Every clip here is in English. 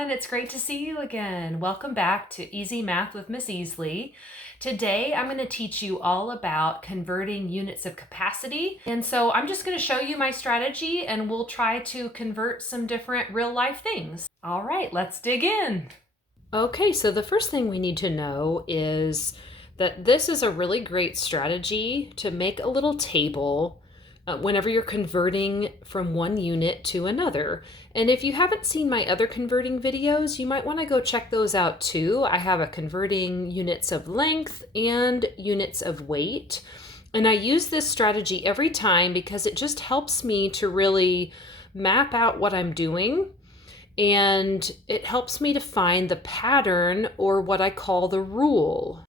everyone. It's great to see you again. Welcome back to Easy Math with Miss Easley. Today, I'm going to teach you all about converting units of capacity. And so I'm just going to show you my strategy and we'll try to convert some different real life things. All right, let's dig in. Okay, so the first thing we need to know is that this is a really great strategy to make a little table whenever you're converting from one unit to another. And if you haven't seen my other converting videos, you might want to go check those out too. I have a converting units of length and units of weight. And I use this strategy every time because it just helps me to really map out what I'm doing. And it helps me to find the pattern, or what I call the rule.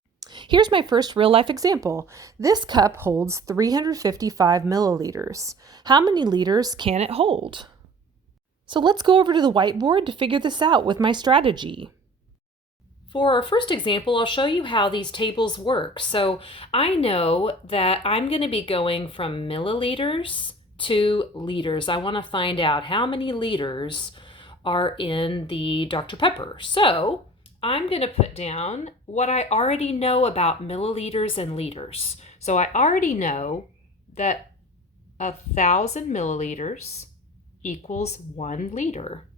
Here's my first real life example. This cup holds 355 milliliters. How many liters can it hold? So let's go over to the whiteboard to figure this out with my strategy. For our first example, I'll show you how these tables work. So I know that I'm going to be going from milliliters to liters. I want to find out how many liters are in the Dr. Pepper. So I'm going to put down what I already know about milliliters and liters. So I already know that 1,000 milliliters equals 1 liter.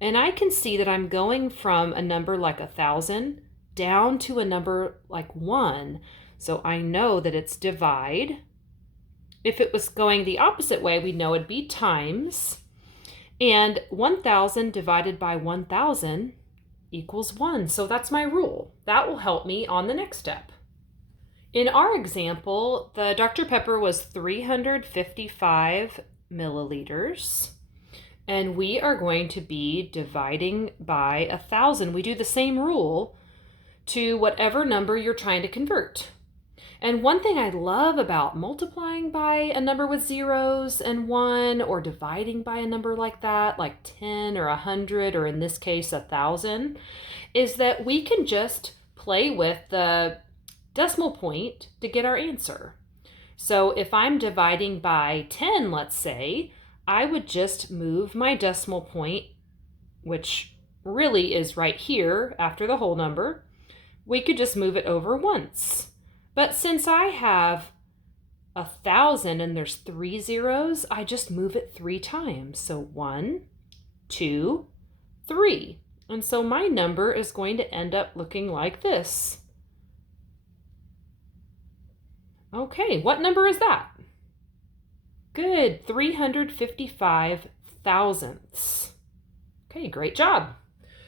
And I can see that I'm going from a number like 1,000 down to a number like 1. So I know that it's divide. If it was going the opposite way, we'd know it'd be times. And 1,000 divided by 1,000 equals 1. So that's my rule. That will help me on the next step. In our example, the Dr. Pepper was 355 milliliters, and we are going to be dividing by 1,000. We do the same rule to whatever number you're trying to convert. And one thing I love about multiplying by a number with zeros and 1, or dividing by a number like that, like 10 or 100, or in this case 1,000, is that we can just play with the decimal point to get our answer. So if I'm dividing by 10, let's say, I would just move my decimal point, which really is right here after the whole number. We could just move it over once. But since I have 1,000 and there's 3 zeros, I just move it 3 times. So 1, 2, 3. And so my number is going to end up looking like this. Okay, what number is that? Good, 355 thousandths. Okay, great job.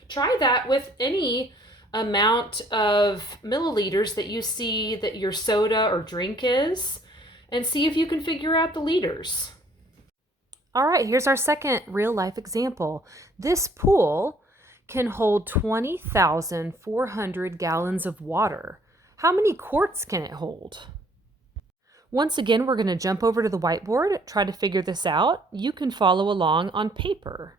Try that with any amount of milliliters that you see that your soda or drink is, and see if you can figure out the liters. All right, here's our second real life example. This pool can hold 20,400 gallons of water. How many quarts can it hold? Once again, we're going to jump over to the whiteboard, try to figure this out. You can follow along on paper.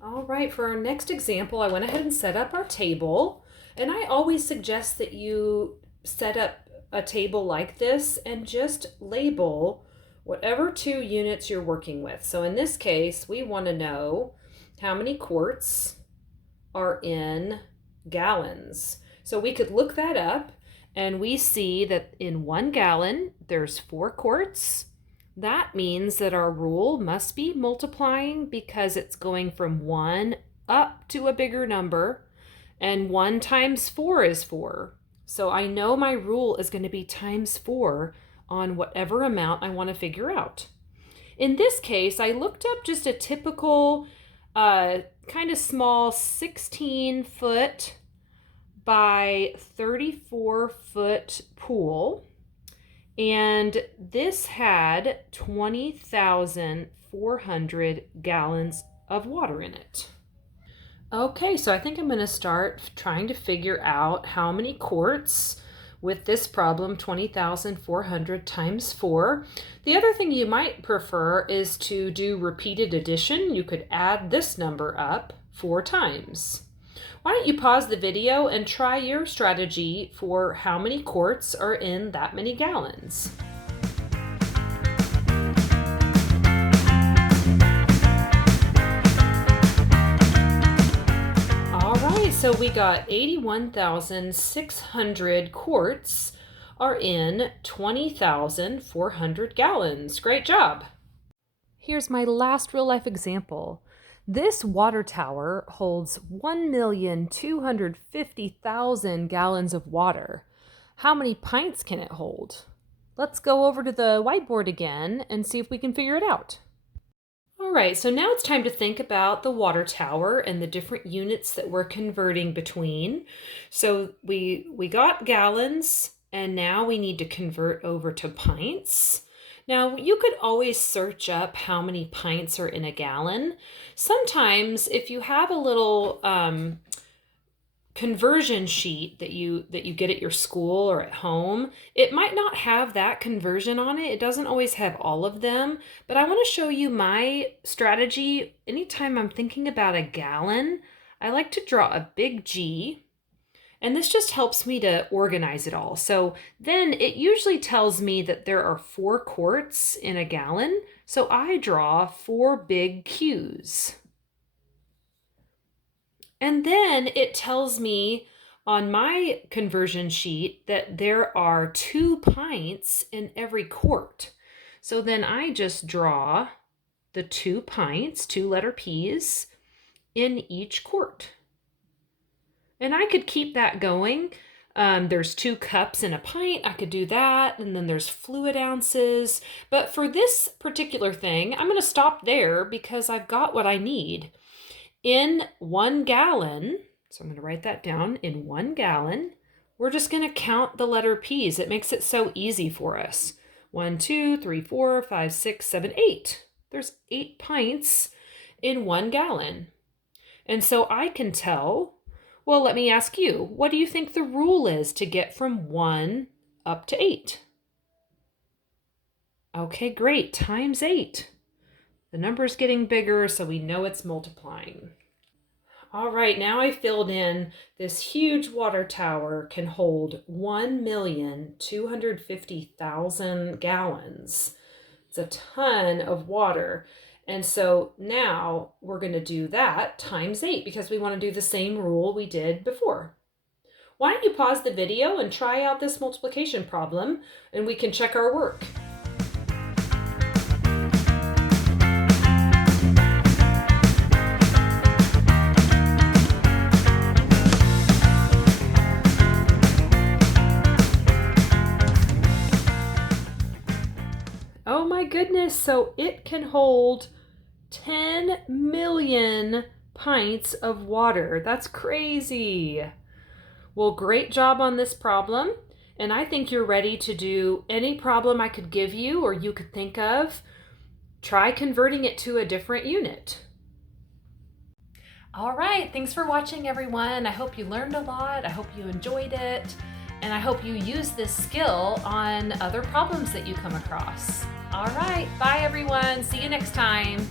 All right, for our next example, I went ahead and set up our table. And I always suggest that you set up a table like this and just label whatever 2 units you're working with. So in this case, we want to know how many quarts are in gallons. So we could look that up, and we see that in 1 gallon, there's 4 quarts. That means that our rule must be multiplying because it's going from 1 up to a bigger number, and 1 times 4 is 4. So I know my rule is going to be times 4 on whatever amount I want to figure out. In this case, I looked up just a typical kind of small 16-foot by 34-foot pool. And this had 20,400 gallons of water in it. Okay, so I think I'm going to start trying to figure out how many quarts with this problem, 20,400 times 4. The other thing you might prefer is to do repeated addition. You could add this number up 4 times. Why don't you pause the video and try your strategy for how many quarts are in that many gallons. right, so we got 81,600 quarts are in 20,400 gallons. Great job. Here's my last real life example. This water tower holds 1,250,000 gallons of water. How many pints can it hold? Let's go over to the whiteboard again and see if we can figure it out. All right, so now it's time to think about the water tower and the different units that we're converting between. So we got gallons, and now we need to convert over to pints. Now, you could always search up how many pints are in a gallon. Sometimes if you have a little conversion sheet that you get at your school or at home, it might not have that conversion on it. It doesn't always have all of them, but I want to show you my strategy. Anytime I'm thinking about a gallon, I like to draw a big G, and this just helps me to organize it all. So then it usually tells me that there are 4 quarts in a gallon, so I draw 4 big Qs. And then it tells me on my conversion sheet that there are 2 pints in every quart. So then I just draw the 2 pints, 2 letter P's, in each quart. And I could keep that going. There's 2 cups in a pint. I could do that. And then there's fluid ounces. But for this particular thing, I'm going to stop there because I've got what I need. In 1 gallon, so I'm going to write that down, in 1 gallon, we're just going to count the letter P's. It makes it so easy for us. 1, 2, 3, 4, 5, 6, 7, 8. There's 8 pints in 1 gallon. And so I can tell, well, let me ask you, what do you think the rule is to get from 1 up to 8? Okay, great, times 8. The number is getting bigger, so we know it's multiplying. All right, now I filled in this huge water tower can hold 1,250,000 gallons. It's a ton of water. And so now we're going to do that times 8 because we want to do the same rule we did before. Why don't you pause the video and try out this multiplication problem, and we can check our work. Oh my goodness, so it can hold 10 million pints of water. That's crazy. Well, great job on this problem. And I think you're ready to do any problem I could give you or you could think of. Try converting it to a different unit. All right, thanks for watching, everyone. I hope you learned a lot. I hope you enjoyed it. And I hope you use this skill on other problems that you come across. All right, bye everyone. See you next time.